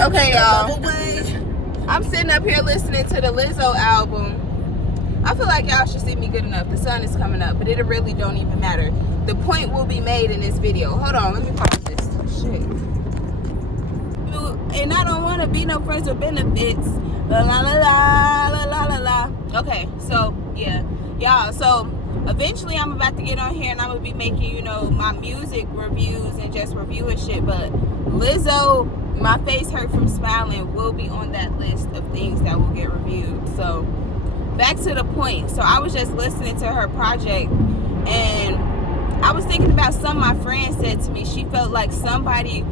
Okay, y'all. I'm sitting up here listening to the Lizzo album. I feel like y'all should see me good enough. The sun is coming up, but it really don't even matter. The point will be made in this video. Hold on, let me pause this. Shit. And I don't want to be no friends with benefits. La la la la la la la la. Okay, so yeah, y'all. So eventually, I'm about to get on here and I'm gonna be making, you know, my music reviews and just reviewing shit. But Lizzo, My Face Hurt From Smiling, will be on that list of things that will get reviewed. So back to the point. So I was just listening to her project and I was thinking about something my friend said to me. She felt like somebody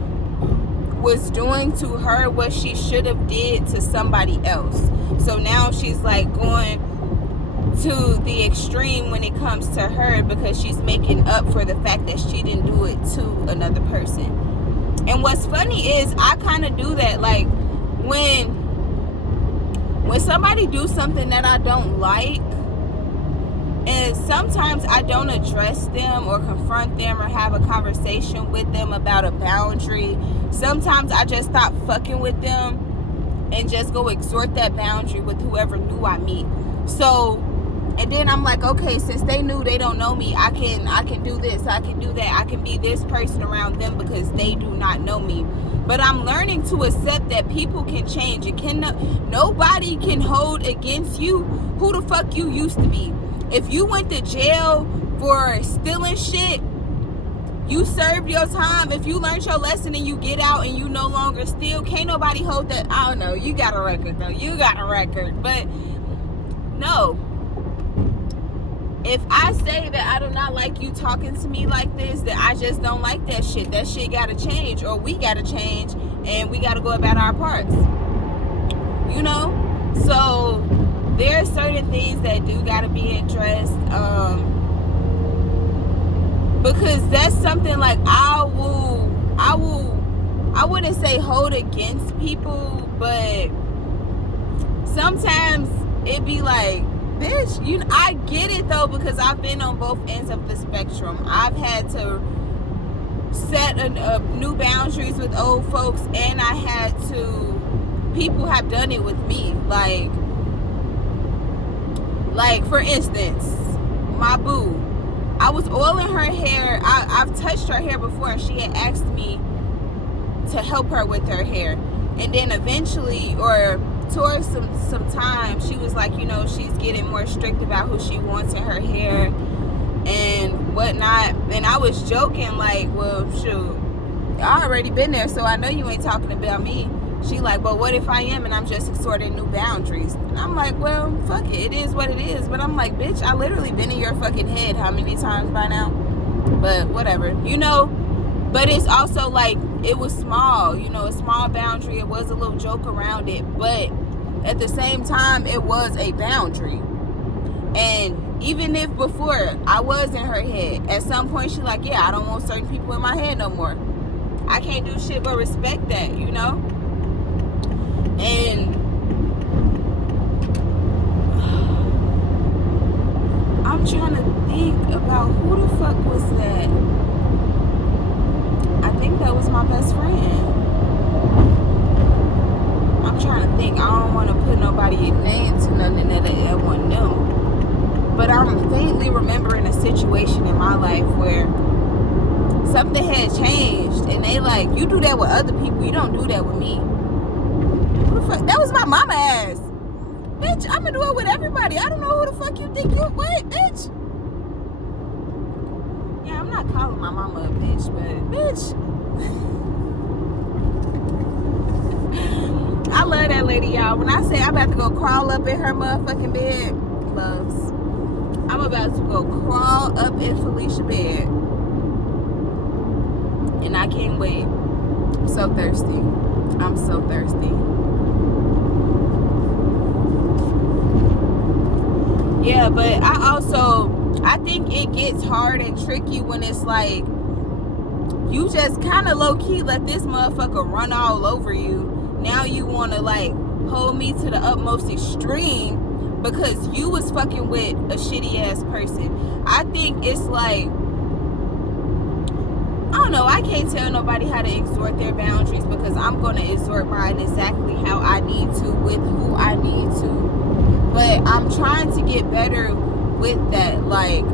was doing to her what she should have did to somebody else. So now she's like going to the extreme when it comes to her because she's making up for the fact that she didn't do it to another person. And what's funny is I kind of do that. Like when somebody do something that I don't like, and sometimes I don't address them or confront them or have a conversation with them about a boundary. Sometimes I just stop fucking with them and just go exhort that boundary with whoever new I meet. So, and then I'm like, okay, since they knew, they don't know me, I can do this, I can do that, I can be this person around them because they do not know me. But I'm learning to accept that people can change. Nobody can hold against you who the fuck you used to be. If you went to jail for stealing shit, you served your time. If you learned your lesson and you get out and you no longer steal, can't nobody hold that. I don't know. You got a record though. You got a record. But no. If I say that I do not like you talking to me like this, that I just don't like that shit. That shit gotta change, or we gotta change, and we gotta go about our parts. You know? So there are certain things that do gotta be addressed. Because that's something like I wouldn't say hold against people, but sometimes it be like, bitch, I get it though, because I've been on both ends of the spectrum. I've had to set new boundaries with old folks, and I had to, people have done it with me. Like for instance, my boo, I was oiling her hair. I've touched her hair before, and she had asked me to help her with her hair. And then eventually, or towards some time, she was like, you know, she's getting more strict about who she wants in her hair and whatnot. And I was joking, like, well, shoot, I already been there, so I know you ain't talking about me. She like, but what if I am and I'm just exhorting new boundaries? And I'm like, well, fuck it. It is what it is. But I'm like, bitch, I literally been in your fucking head how many times by now? But whatever, you know. But it's also like, it was small, you know, a small boundary. It was a little joke around it. But at the same time, it was a boundary. And even if before I was in her head, at some point she like, yeah, I don't want certain people in my head no more. I can't do shit but respect that, you know? And I'm trying to think about who the fuck was that. I think that was my best friend. I'm trying to think. I don't want to put nobody's name to nothing that I want them. But I'm faintly remembering a situation in my life where something had changed, and they like, you do that with other people, you don't do that with me. That was my mama ass. Bitch, I'm gonna do it with everybody. I don't know who the fuck you think you what, bitch. Yeah, I'm not calling my mama a bitch, but bitch. I love that lady, y'all. When I say I'm about to go crawl up in her motherfucking bed, loves, I'm about to go crawl up in Felicia's bed. And I can't wait. I'm so thirsty. I'm so thirsty. Yeah, but I think it gets hard and tricky when it's like, you just kind of low-key let this motherfucker run all over you. Now you want to like hold me to the utmost extreme because you was fucking with a shitty ass person. I think it's like, I don't know. I can't tell nobody how to exhort their boundaries because I'm going to exhort mine exactly how I need to with who I need to. But I'm trying to get better with that. Like,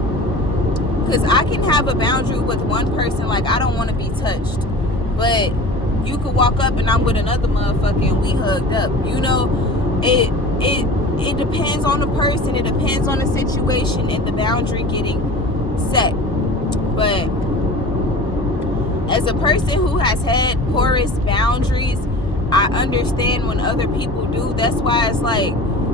because I can have a boundary with one person. Like, I don't want to be touched. But you could walk up and I'm with another motherfucker and we hugged up. You know, it depends on the person. It depends on the situation and the boundary getting set. But as a person who has had porous boundaries, I understand when other people do. That's why it's like,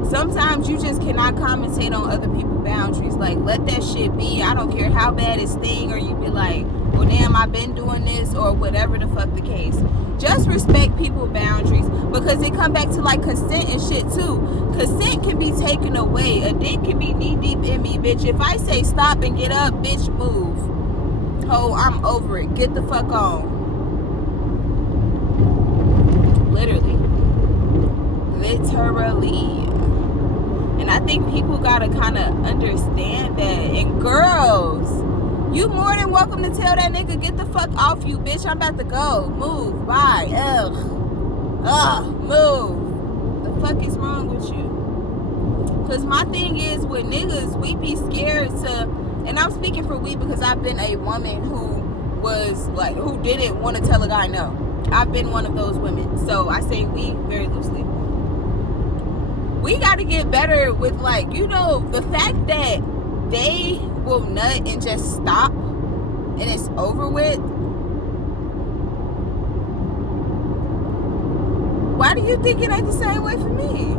sometimes you just cannot commentate on other people's boundaries. Like, let that shit be. I don't care how bad it's sting, or you be like, well, damn, I've been doing this, or whatever the fuck the case. Just respect people's boundaries, because it come back to like consent and shit too. Consent can be taken away. A dick can be knee deep in me, bitch. If I say stop and get up, bitch, move. Ho, I'm over it. Get the fuck on. Literally. And I think people gotta kind of understand that. And girls, you more than welcome to tell that nigga, get the fuck off you, bitch. I'm about to go. Move. Bye. Move. The fuck is wrong with you? Because my thing is, with niggas, we be scared to, and I'm speaking for we because I've been a woman who was like, who didn't want to tell a guy no. I've been one of those women. So I say we very loosely. We got to get better with, like, you know, the fact that they will nut and just stop and it's over with. Why do you think it ain't the same way for me?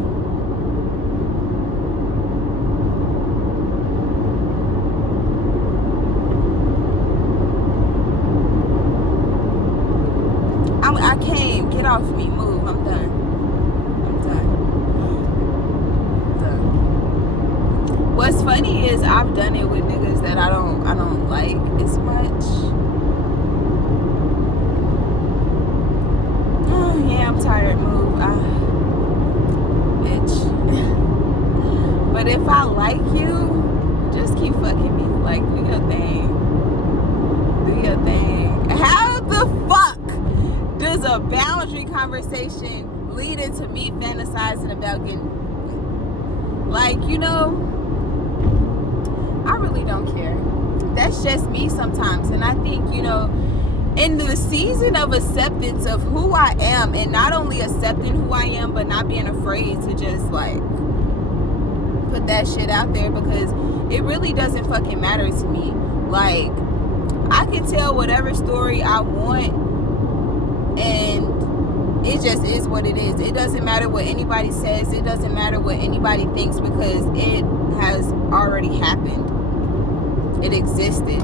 I came. Get off me. Move. I'm done. What's funny is I've done it with niggas that I don't like as much. Oh yeah, I'm tired. Move. Bitch. But if I like you, just keep fucking me. Like, do your thing. Do your thing. How the fuck does a boundary conversation lead into me fantasizing about getting, like, you know, I really don't care. That's just me sometimes. And I think, you know, in the season of acceptance of who I am, and not only accepting who I am, but not being afraid to just, like, put that shit out there, because it really doesn't fucking matter to me. Like, I can tell whatever story I want, and it just is what it is. It doesn't matter what anybody says. It doesn't matter what anybody thinks, because it has already happened. It existed.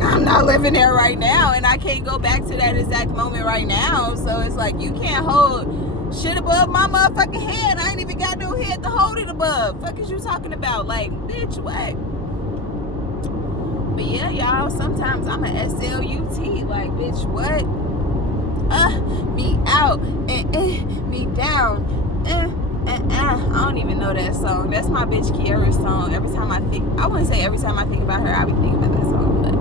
I'm not living there right now, and I can't go back to that exact moment right now. So it's like, you can't hold shit above my motherfucking head. I ain't even got no head to hold it above. Fuck is you talking about? Like, bitch, what? But yeah, y'all, sometimes I'm a SLUT. Like, bitch, what? Me out, me down, I don't even know that song. That's my bitch Kiara's song. Every time I think, I wouldn't say every time I think about her, I be thinking about that song, but,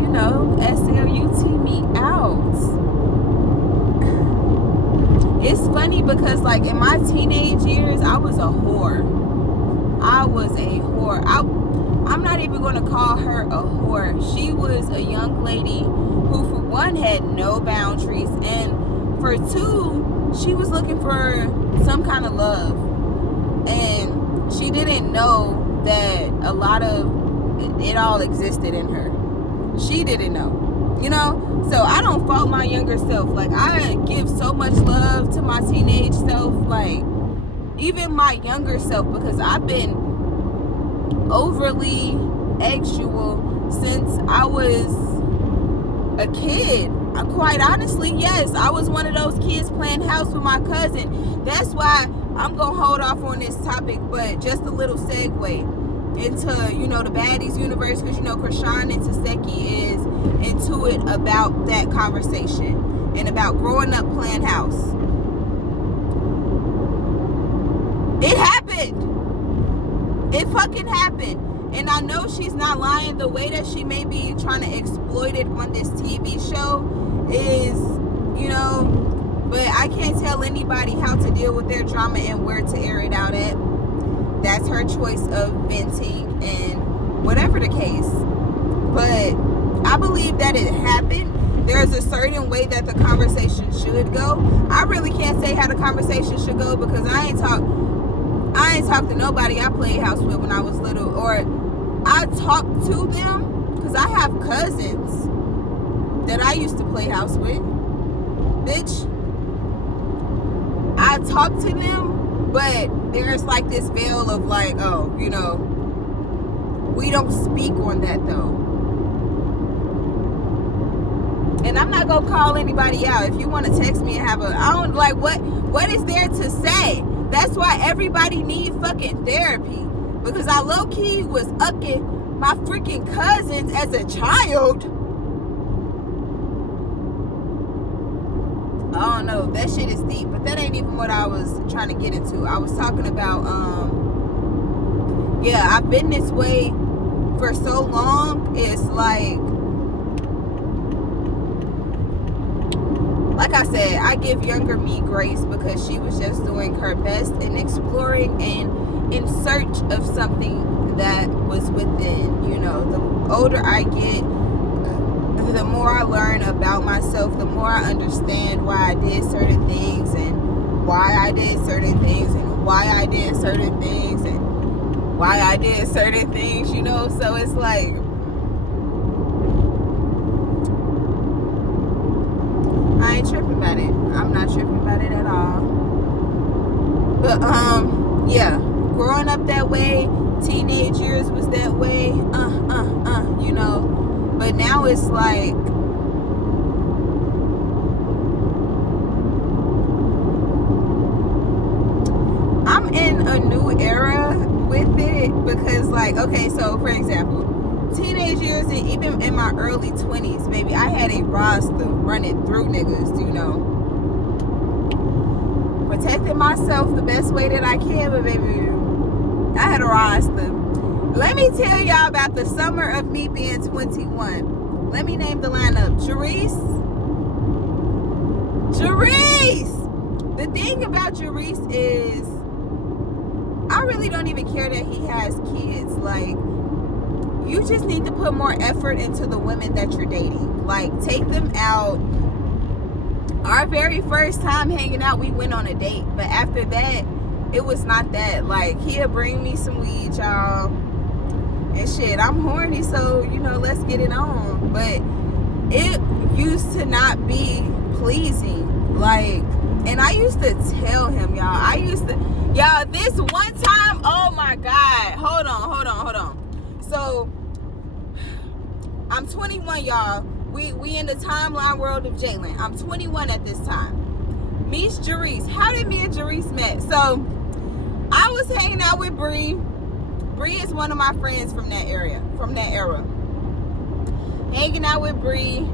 you know, SLUT me out. It's funny because, like, in my teenage years, I was a whore. I'm not even going to call her a whore. She was a young lady who, for one, had no boundaries, and for two, she was looking for some kind of love, and she didn't know that a lot of it all existed in her. She didn't know, you know? So I don't fault my younger self. Like, I give so much love to my teenage self, like, even my younger self, because I've been overly sexual since I was a kid. Quite honestly, yes, I was one of those kids playing house with my cousin. That's why I'm gonna hold off on this topic, but just a little segue into, you know, the Baddies universe, because, you know, Krishan and Taseki is into it about that conversation and about growing up playing house. It happened. It fucking happened. And I know she's not lying. The way that she may be trying to exploit it on this TV show is, you know, but I can't tell anybody how to deal with their drama and where to air it out at. That's her choice of venting and whatever the case. But I believe that it happened. There's a certain way that the conversation should go. I really can't say how the conversation should go because I ain't talked to nobody I played house with when I was little, or I talked to them because I have cousins that I used to play house with. Bitch, I talked to them, but there's like this veil of like, oh, you know, we don't speak on that though. And I'm not gonna call anybody out. If you want to text me and have I don't like what is there to say? That's why everybody need fucking therapy. Because I low-key was ucking my freaking cousins as a child. I don't know. That shit is deep. But that ain't even what I was trying to get into. I was talking about, yeah, I've been this way for so long. It's like I said, I give younger me grace because she was just doing her best and exploring and in search of something that was within. You know, the older I get, the more I learn about myself, the more I understand why I did certain things and why I did certain things and why I did certain things and why I did certain things, you know? So it's like, I ain't tripping about it. I'm not tripping about it at all. But, yeah, growing up that way, teenage years was that way, you know. But now it's like, I'm in a new era with it because, like, okay, so for example, teenage years and even in my early 20s, baby, I had a roster running through niggas, you know. Protecting myself the best way that I can, but baby, I had a roster. Let me tell y'all about the summer of me being 21. Let me name the lineup. Jerice! The thing about Jerice is, I really don't even care that he has kids. Like, you just need to put more effort into the women that you're dating. Like, take them out. Our very first time hanging out, we went on a date. But after that, it was not that. Like, he'll bring me some weed, y'all. And shit, I'm horny, so, you know, let's get it on. But it used to not be pleasing. Like, and I used to tell him, y'all. This one time, oh my God. Hold on. So, I'm 21, y'all. We in the timeline world of Jalen. I'm 21 at this time. Meets Jerice. How did me and Jerice met? So, I was hanging out with Bree. Bree is one of my friends from that era. Hanging out with Bree.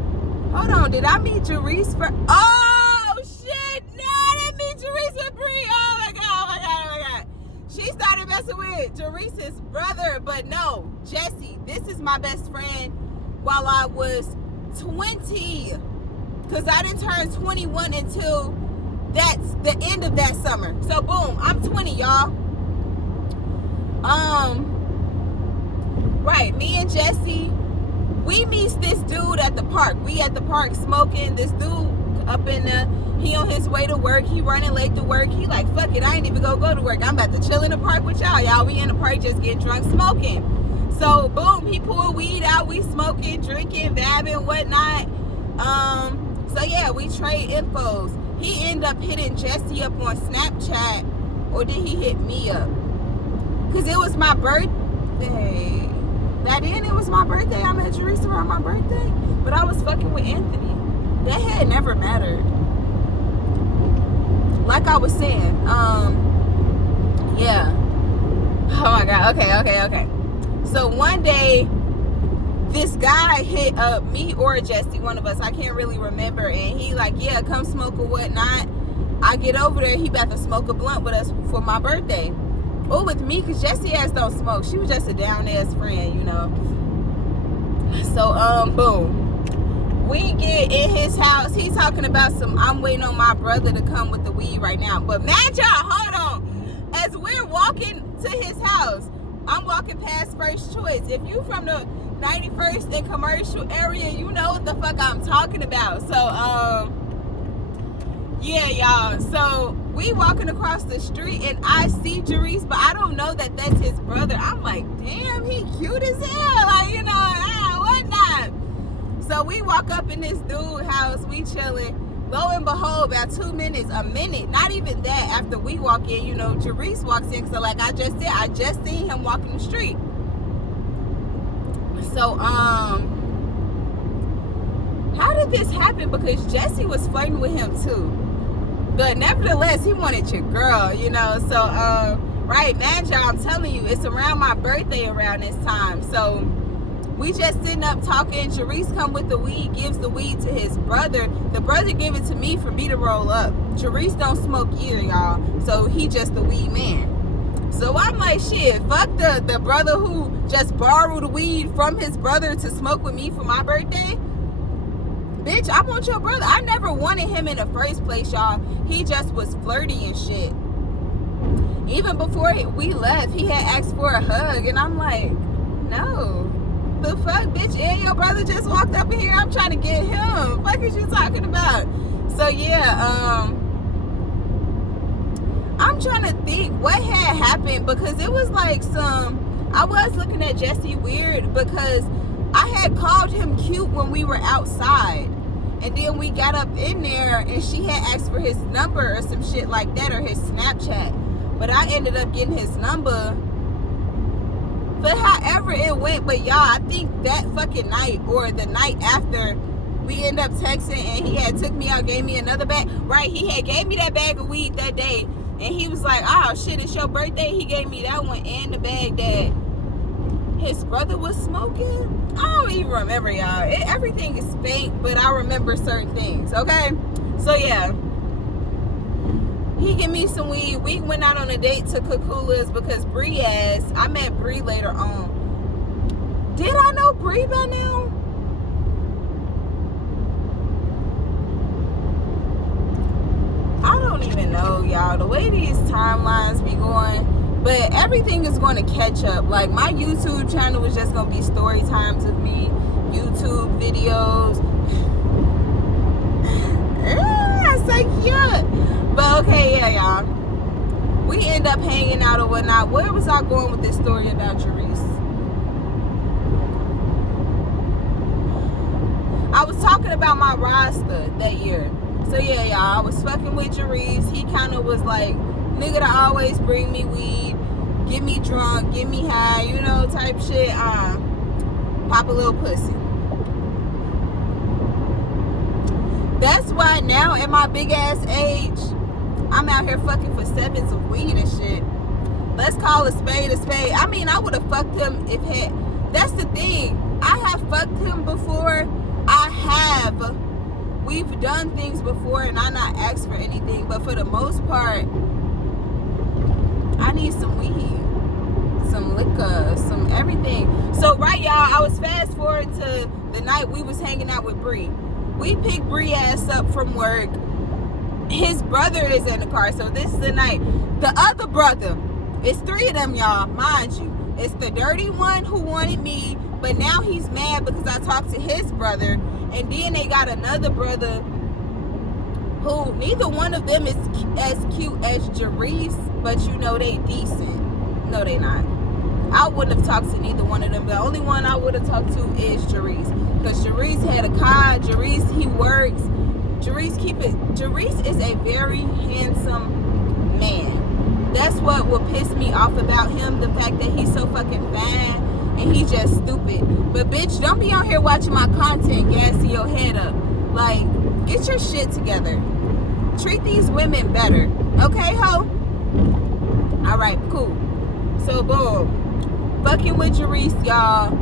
Hold on, did I meet Jerice first? Oh, shit. No, I didn't meet Jerice with Bree. Oh, my God. She started messing with Jerice's brother, but no, Jesse. This is my best friend while I was 20. Because I didn't turn 21 until that's the end of that summer. So, boom, I'm 20, y'all. Right, me and Jesse, we meet this dude at the park. We at the park smoking. This dude up in the, he on his way to work. He running late to work. He like, fuck it, I ain't even go to work. I'm about to chill in the park with y'all. Y'all, we in the park just getting drunk smoking. So, boom, he pulled weed out. We smoking, drinking, vabbing, whatnot. So, yeah, we trade infos. He ended up hitting Jesse up on Snapchat. Or did he hit me up? Because it was my birthday. Back then, it was my birthday. I met Jerice around my birthday. But I was fucking with Anthony. That had never mattered. Like I was saying. Yeah. Oh, my God. Okay. So, one day, this guy hit up me or Jesse, one of us. I can't really remember. And he like, yeah, come smoke or whatnot. I get over there. He about to smoke a blunt with us for my birthday. Or with me, because Jessie ass don't smoke. She was just a down ass friend, you know. So, boom. We get in his house. He talking about I'm waiting on my brother to come with the weed right now. But man, y'all, hold on. As we're walking to his house, I'm walking past First Choice. If you from the 91st and Commercial area, you know what the fuck I'm talking about. So, yeah, y'all. So we walking across the street and I see Jerice, but I don't know that that's his brother. I'm like, damn, he cute as hell. Like, you know, whatnot. So we walk up in this dude's house, we chilling. Lo and behold, about 2 minutes, a minute, not even that, after we walk in, you know, Jerice walks in. So like I just said, I just seen him walking the street. So, how did this happen? Because Jessie was flirting with him too. But nevertheless, he wanted your girl, you know. So, right, man, y'all, I'm telling you, it's around my birthday around this time. So, we just sitting up talking. Jerice come with the weed, gives the weed to his brother. The brother gave it to me for me to roll up. Jerice don't smoke either, y'all. So, he just the weed man. So, I'm like, shit, fuck the brother who just borrowed the weed from his brother to smoke with me for my birthday. Bitch, I want your brother. I never wanted him in the first place, y'all. He just was flirty and shit. Even before we left, he had asked for a hug. And I'm like, no. The fuck, bitch? And your brother just walked up in here. I'm trying to get him. What is you talking about? So, yeah, I'm trying to think what had happened. Because it was like I was looking at Jessie weird because I had called him cute when we were outside. And then we got up in there and she had asked for his number or some shit like that, or his Snapchat. But I ended up getting his number. But however it went, but y'all, I think that fucking night or the night after, we ended up texting and he had took me out, gave me another bag. Right, he had gave me that bag of weed that day. And he was like, oh shit, it's your birthday. He gave me that one and the bag that his brother was smoking. I don't even remember, y'all. Everything is fake, but I remember certain things, okay? So, yeah. He gave me some weed. We went out on a date to Kakula's because Bree asked. I met Bree later on. Did I know Bree by now? I don't even know, y'all. The way these timelines be going. But everything is going to catch up. Like, my YouTube channel is just going to be story times with me. YouTube videos. That's so cute. But, okay, yeah, y'all. We end up hanging out or whatnot. Where was I going with this story about Jerice? I was talking about my roster that year. So, yeah, y'all. I was fucking with Jerice. He kind of was like, nigga to always bring me weed, get me drunk, get me high, you know, type shit. Pop a little pussy. That's why now at my big ass age, I'm out here fucking for 7s of weed and shit. Let's call a spade a spade. I mean, I would have fucked him if had. That's the thing. I have fucked him before. I have. We've done things before and I not asked for anything. But for the most part, I need some weed, some liquor, some everything. So, right, y'all, I was fast forward to the night we was hanging out with Bree. We picked Bree ass up from work. His brother is in the car, so this is the night. The other brother, it's 3 of them, y'all, mind you. It's the dirty one who wanted me, but now he's mad because I talked to his brother. And then they got another brother who neither one of them is as cute as Jerice, but you know they decent. No, they not. I wouldn't have talked to neither one of them. The only one I would have talked to is Jerice. Because Jerice had a car. Jerice, he works. Jerice is a very handsome man. That's what will piss me off about him. The fact that he's so fucking fine and he's just stupid. But bitch, don't be out here watching my content gassing your head up. Like, get your shit together. Treat these women better. Okay, ho? Alright, cool. So, boom. Fucking with Jerice, y'all.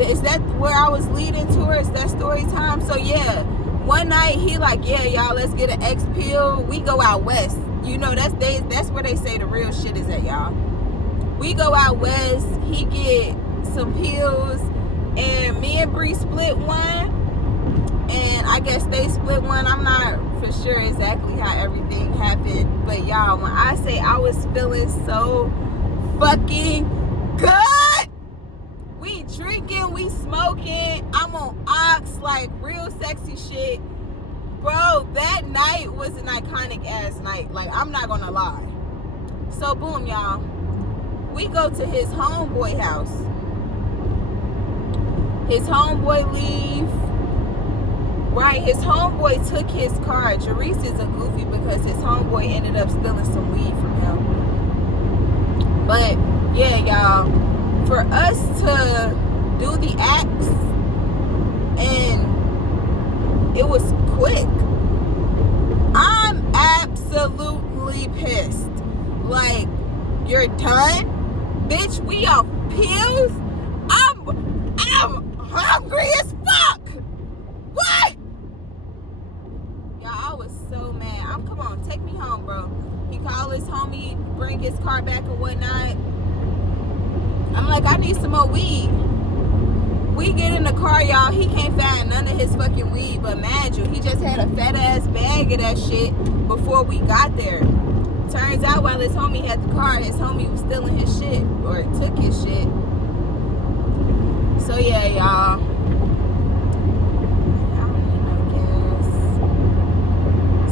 Is that where I was leading towards? That story time? So, yeah. One night, he like, yeah, y'all, let's get an X pill. We go out west. you know, that's where they say the real shit is at, y'all. We go out west, he get some pills, and me and Bree split one, and I guess they split one. I'm not for sure exactly how everything happened, but y'all, when I say I was feeling so fucking good, we drinking, we smoking, I'm on Ox, like real sexy shit. Bro, that night was an iconic ass night, like I'm not gonna lie. So boom, y'all, we go to his homeboy house. His homeboy leave. Right, his homeboy took his car. Jerice is a goofy because his homeboy ended up stealing some weed from him. But yeah, y'all, for us to do the acts, and it was quick. I'm absolutely pissed. Like, you're done? Bitch, we off pills? I'm hungry as fuck. What? Y'all, I was so mad. Come on, take me home, bro. He called his homie, bring his car back and whatnot. I'm like, I need some more weed. We get in the car, y'all. He can't find none of his fucking weed, but mind you, he just had a fat ass bag of that shit before we got there. Turns out while his homie had the car, his homie was stealing his shit, or took his shit. So yeah, y'all.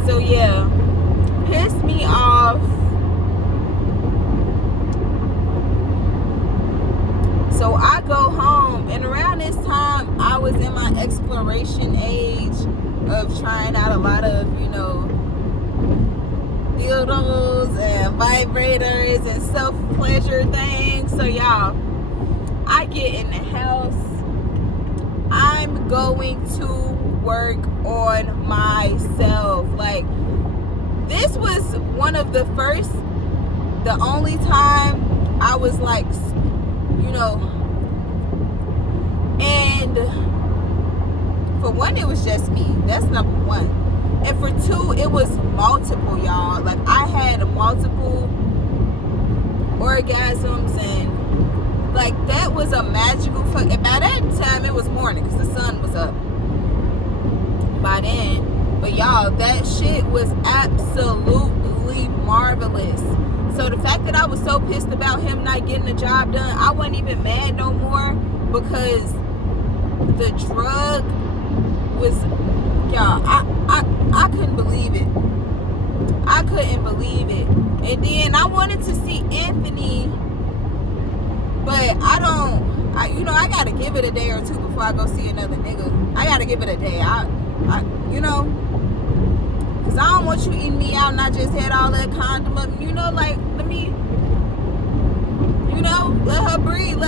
So yeah, pissed me off. So I go home, and around this time, I was in my exploration age of trying out a lot of, you know, dildos and vibrators and self-pleasure things. So y'all, I get in the house. I'm going to work on myself. Like, this was one of the only time I was like, you know, and for one, it was just me. That's number one. And for two, it was multiple, y'all. Like, I had multiple orgasms, and like, that was a magical fuck. And by that time, it was morning because the sun was up by then. But y'all, that shit was absolutely marvelous. So the fact that I was so pissed about him not getting the job done, I wasn't even mad no more, because the drug was, y'all, I couldn't believe it. I couldn't believe it. And then I wanted to see Anthony, but I gotta give it a day or two before I go see another nigga. I gotta give it a day. You know, because I don't want you eating me out and I just had all that condom up. You know, like, let me, you know, let her breathe.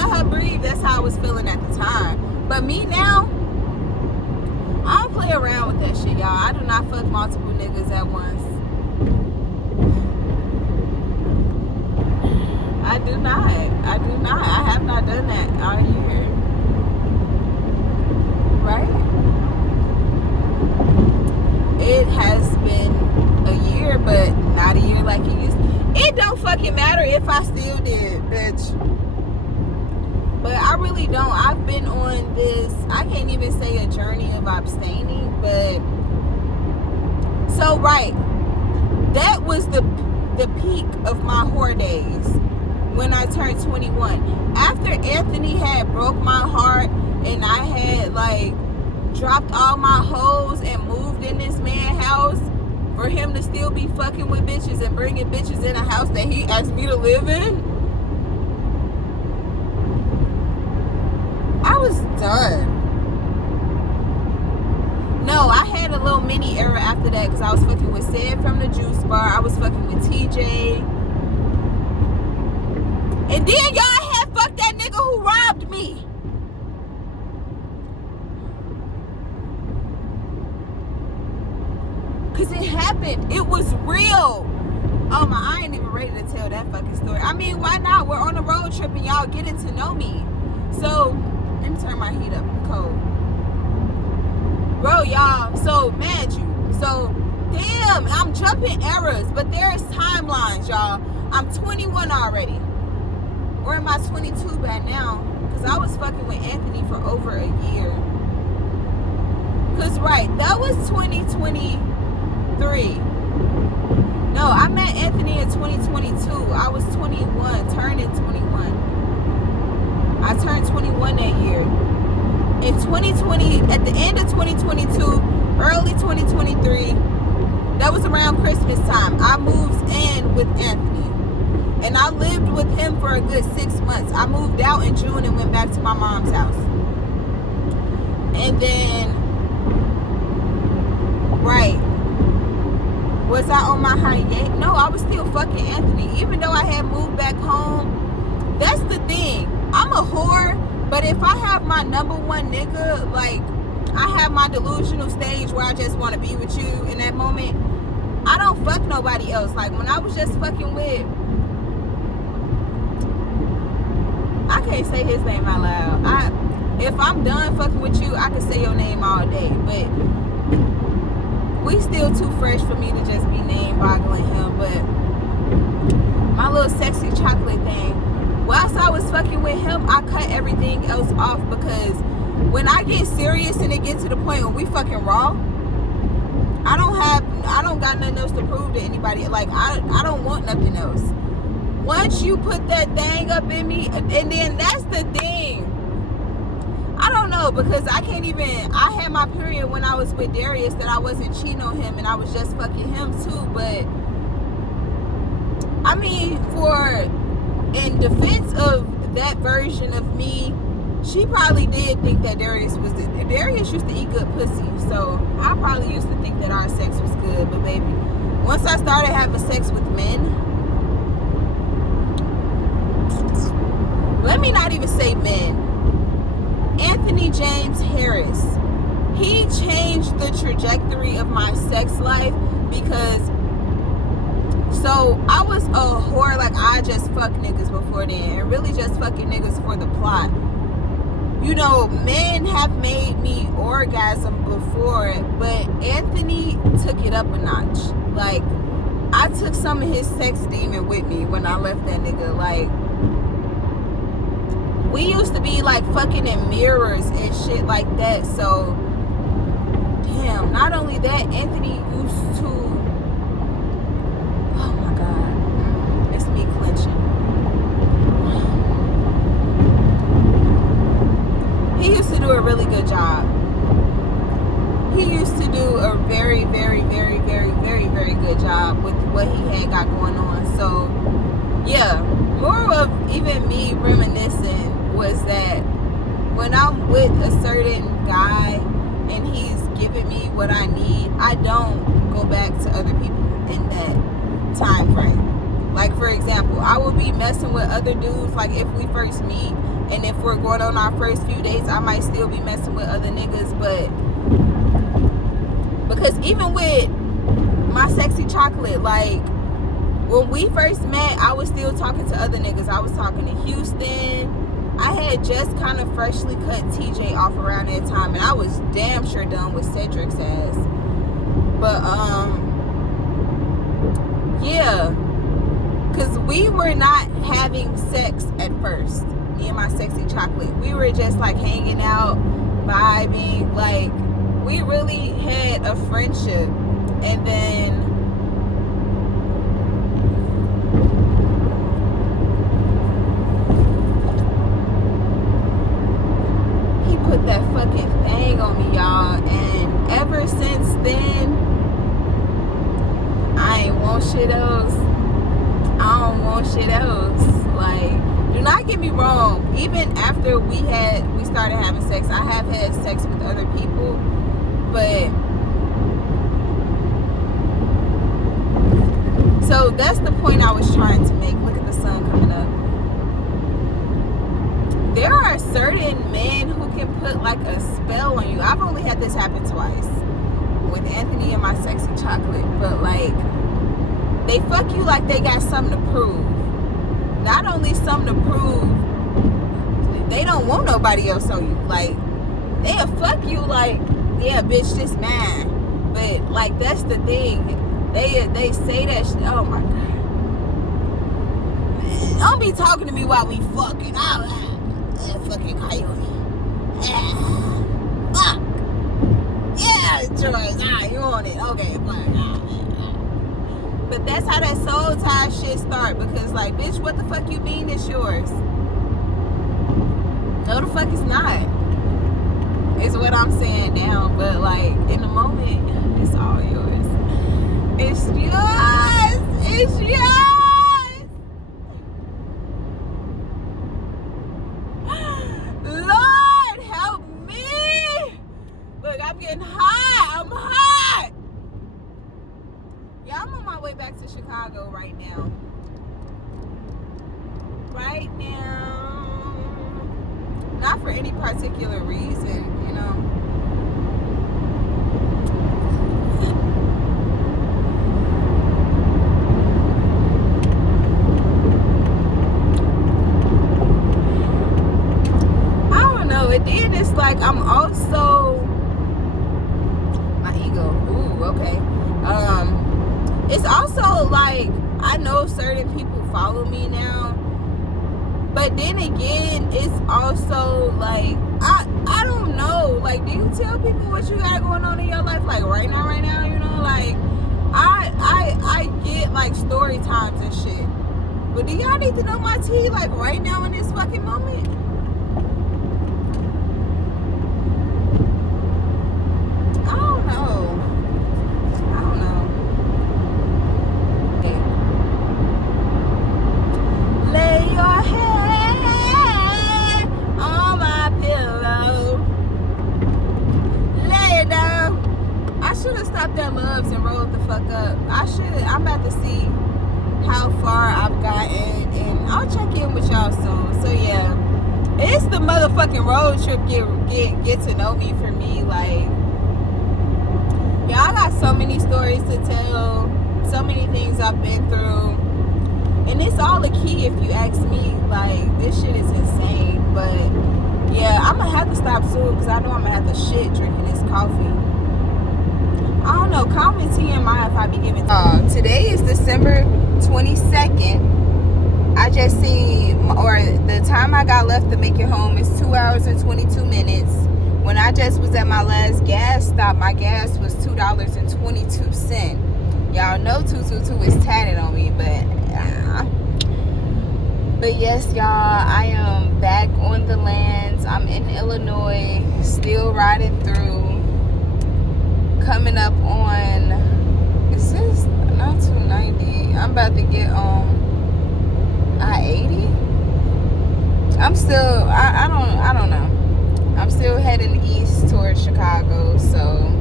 That's how I was feeling at the time. But me now, I don't play around with that shit, y'all. I do not fuck multiple niggas at once. I do not. I have not done that all year. Right? It has been a year, but not a year like it used to. It don't fucking matter if I still did, bitch. But I really don't. I've been on this, I can't even say a journey of abstaining, but so right. That was the peak of my whore days when I turned 21. After Anthony had broke my heart and I had like dropped all my hoes and moved in this man's house, for him to still be fucking with bitches and bringing bitches in a house that he asked me to live in, I was done. No, I had a little mini era after that because I was fucking with Sid from the Juice Bar. I was fucking with TJ. And then y'all had fucked that nigga who robbed me. Because it happened. It was real. Oh my, I ain't even ready to tell that fucking story. I mean, why not? We're on a road trip and y'all getting to know me. So, let me turn my heat up. I'm cold. Bro, y'all, so mad you. So, damn. I'm jumping eras, but there's timelines, y'all. I'm 21 already. Or am I 22 by now? Because I was fucking with Anthony for over a year. Because, right, that was 2023. No, I met Anthony in 2022. I was 21, turning 21. I turned 21 that year. In 2020, at the end of 2022, early 2023, that was around Christmas time, I moved in with Anthony. And I lived with him for a good 6 months. I moved out in June and went back to my mom's house. And then, right, was I on my hiatus? No, I was still fucking Anthony. Even though I had moved back home, that's the thing. I'm a whore, but if I have my number one nigga, like, I have my delusional stage where I just want to be with you in that moment, I don't fuck nobody else. Like, when I was just fucking with, I can't say his name out loud. If I'm done fucking with you, I can say your name all day, but we still too fresh for me to just be name boggling him. But my little sexy chocolate thing, whilst I was fucking with him, I cut everything else off, because when I get serious and it gets to the point where we fucking raw, I don't got nothing else to prove to anybody. Like, I don't want nothing else. Once you put that thing up in me, and then that's the thing. I don't know, because I had my period when I was with Darius that I wasn't cheating on him and I was just fucking him too. But I mean, in defense of that version of me, she probably did think that Darius used to eat good pussy. So I probably used to think that our sex was good. But baby, once I started having sex with men, let me not even say men, Anthony James Harris, he changed the trajectory of my sex life. Because, so I was a whore, like, I just fucked niggas before then, and really just fucking niggas for the plot. You know, men have made me orgasm before, but Anthony took it up a notch. Like, I took some of his sex demon with me when I left that nigga. Like, we used to be like fucking in mirrors and shit like that. So, damn, not only that, Anthony used to, oh my God, it's me clenching. He used to do a really good job. He used to do a very, very, very, very, very, very good job with what he had got going on. So, yeah, more of even me reminiscing was that when I'm with a certain guy and he's giving me what I need, I don't go back to other people in that time frame. Like, for example, I will be messing with other dudes, like, if we first meet, and if we're going on our first few dates, I might still be messing with other niggas. But because even with my sexy chocolate, like, when we first met, I was still talking to other niggas. I was talking to Houston. I had just kind of freshly cut TJ off around that time, and I was damn sure done with Cedric's ass. But yeah, because we were not having sex at first, me and my sexy chocolate. We were just like hanging out, vibing, like, we really had a friendship. And then put that fucking thing on me, y'all, and ever since then, I ain't want shit else. I don't want shit else. Like, do not get me wrong, even after we started having sex, I have had sex with other people, but so that's the point I was trying to make. Look at the sun coming up. There are certain men who can put like a spell on you. I've only had this happen twice with Anthony and my sexy chocolate, but like, they fuck you like they got something to prove. Not only something to prove, they don't want nobody else on you. Like, they'll fuck you like, yeah, bitch, this mine. But like, that's the thing. They say that shit. Oh my god. Don't be talking to me while we fucking out. Fucking coyote. Fuck. Yeah, George. You on it. Okay, fine. But that's how that soul tie shit start. Because, like, bitch, what the fuck you mean it's yours? No, the fuck it's not. Is what I'm saying now. But, like, in the moment, it's all yours. It's yours. It's yours. Lord, help me. Look, I'm getting hot. I'm hot. Yeah, I'm on my way back to Chicago right now. Right now. Not for any particular reason, you know. I don't know. And then it's like I'm also my ego. Ooh, okay. It's also like I know certain people follow me now, but then again, it's also like I don't know. Like, do you tell people what you got going on in your life? Like right now, you know, like I get like story times and shit. But do y'all need to know my tea like right now in this fucking moment? I don't know. Lay your head on my pillow. Lay it down. I should have stopped at Love's and rolled the fuck up. I'm about to see how far I've gotten, and I'll check in with y'all soon. So yeah, it's the motherfucking road trip. Get to know me for me. Like, yeah, I got so many stories to tell, so many things I've been through. And it's all the key if you ask me. Like, this shit is insane. But, yeah, I'm going to have to stop soon because I know I'm going to have to shit drinking this coffee. I don't know. Comment TMI if I be giving... today is December 22nd. I just seen... Or the time I got left to make it home is 2 hours and 22 minutes. When I just was at my last gas stop, my gas was $2.22. Y'all know 222 is tatted on me, but yes, y'all, I am back on the lands. I'm in Illinois, still riding through. Coming up on, is this not 290? I'm about to get on I-80. I'm still, I don't know. I'm still heading east towards Chicago, so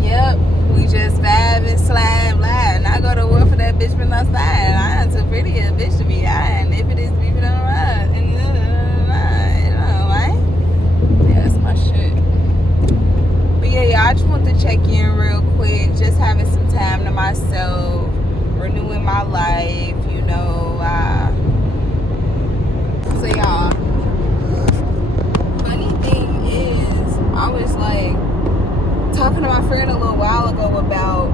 yep. We just vibe and slide, lie, and I go to work for that bitch from outside. I am too pretty a bitch to be high, and if it is beeping on the ride, and you know, right? Yeah, that's my shit. But yeah, I just want to check in real quick, just having some time to myself, renewing my life, you know. So y'all, funny thing is, I was like talking to my friend a little while ago about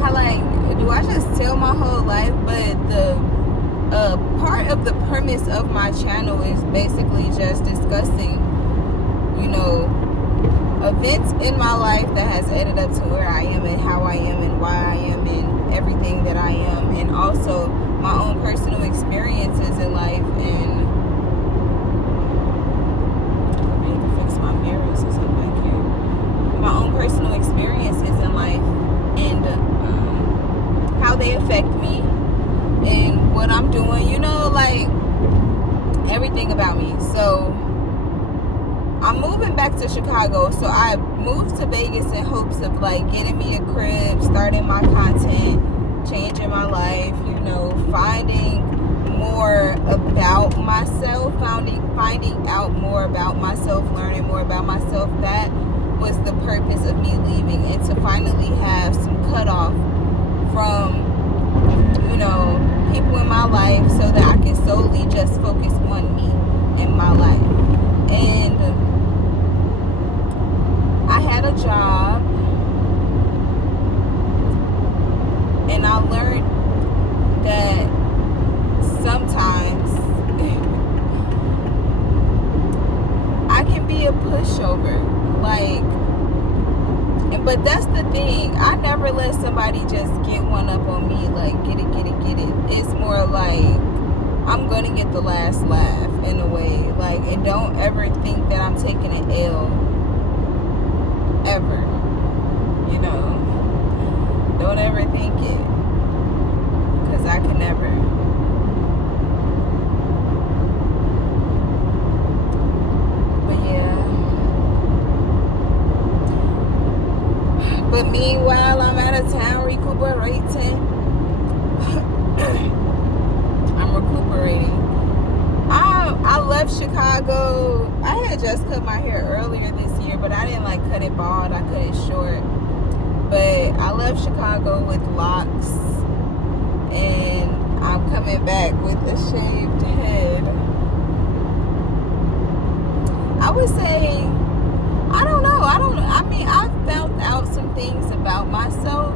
how, like, do I just tell my whole life? But the part of the premise of my channel is basically just discussing, you know, events in my life that has ended up to where I am and how I am and why I am and everything that I am, and also my own personal experiences in life. And my own personal experiences in life and how they affect me and what I'm doing, you know, like everything about me. So I'm moving back to Chicago. So I moved to Vegas in hopes of like getting me a crib, starting my content, changing my life, you know, finding more about myself, finding out more about myself, learning more about myself. That was the purpose of me leaving, and to finally have some cutoff from, you know, people in my life so that I can solely just focus on me in my life. And job, and I learned that sometimes I can be a pushover. Like, but that's the thing. I never let somebody just get one up on me, like, get it, get it, get it. It's more like, I'm gonna get the last laugh in a way. Like, and don't ever think that I'm taking an L. Ever. You know. Don't ever think it. Because I can never. But yeah. But meanwhile, I'm out of town recuperating. I'm recuperating. I left Chicago. I had just cut my hair earlier this year, but I didn't like cut it bald. I cut it short. But I left Chicago with locks, and I'm coming back with a shaved head. I would say, I don't know. I mean, I've found out some things about myself,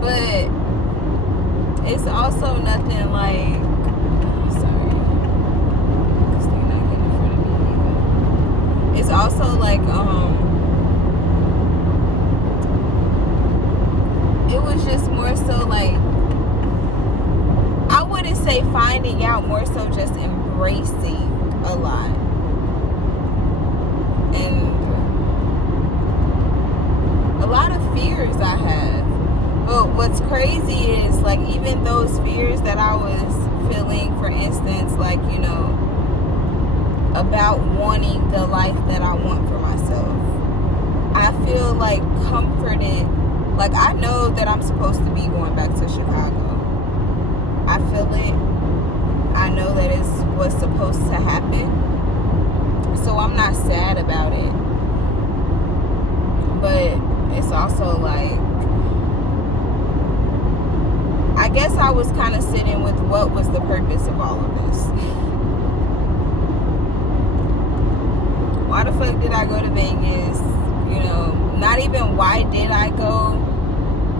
but it's also nothing like, sorry, this thing not getting in front of me either. It's also like, it was just more so like, I wouldn't say finding out, more so just embracing a lot. And a lot of fears I have. But what's crazy is, like, even those fears that I was feeling, for instance, like, you know, about wanting the life that I want for myself, I feel like comforted. Like, I know that I'm supposed to be going back to Chicago. I feel it. I know that it's what's supposed to happen. So I'm not sad about it. But it's also like, I guess I was kind of sitting with what was the purpose of all of this. Why the fuck did I go to Vegas? You know, not even why did I go,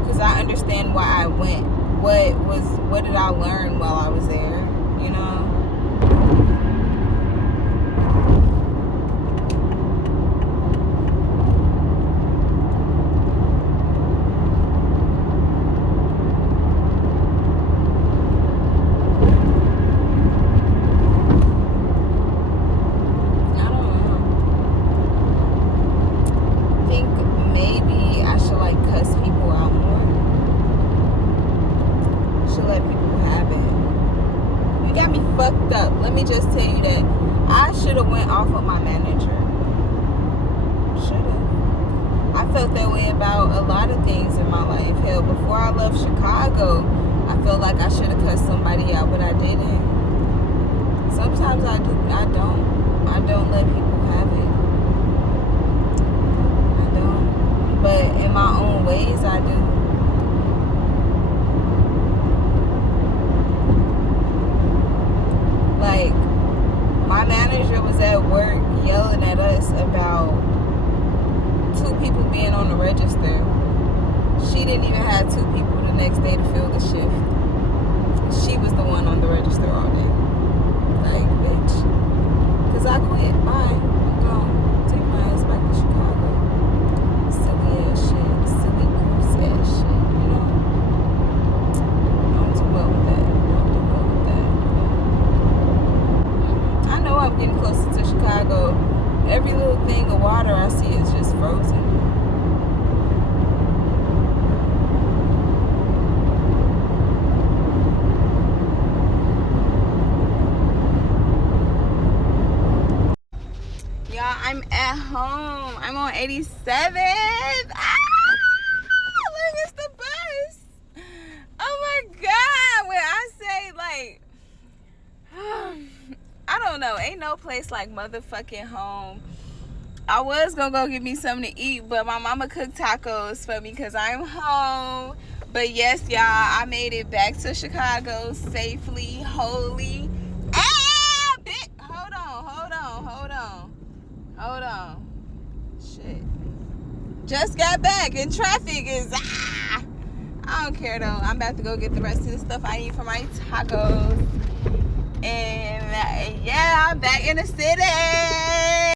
because I understand why I went. What did I learn while I was there, you know? Let me just tell you that I should have went off with my manager. Should have. I felt that way about a lot of things in my life. Hell, before I left Chicago, I felt like I should have cut somebody out, but I didn't. Sometimes I do. I don't let people have it. I don't. But in my own ways, I do. Like, my manager was at work yelling at us about 2 people being on the register. She didn't even have 2 people the next day to fill the shift. She was the one on the register all day. Like, bitch. Because I quit. Bye. I'm gone. Take my ass back to Chicago. Silly ass shit. Silly goose ass shit. You know? I don't do well with that. I'm getting closer to Chicago. Every little thing of water I see is just frozen. Y'all, I'm at home. I'm on 87th. Ah! Look, it's the bus. Oh my God. When I say, like, I don't know. Ain't no place like motherfucking home. I was gonna go get me something to eat, but my mama cooked tacos for me because I'm home. But yes, y'all, I made it back to Chicago safely, wholly. Ah, bitch. Hold on. Shit. just got back and traffic is I don't care though. I'm about to go get the rest of the stuff I need for my tacos. And yeah, I'm back in the city.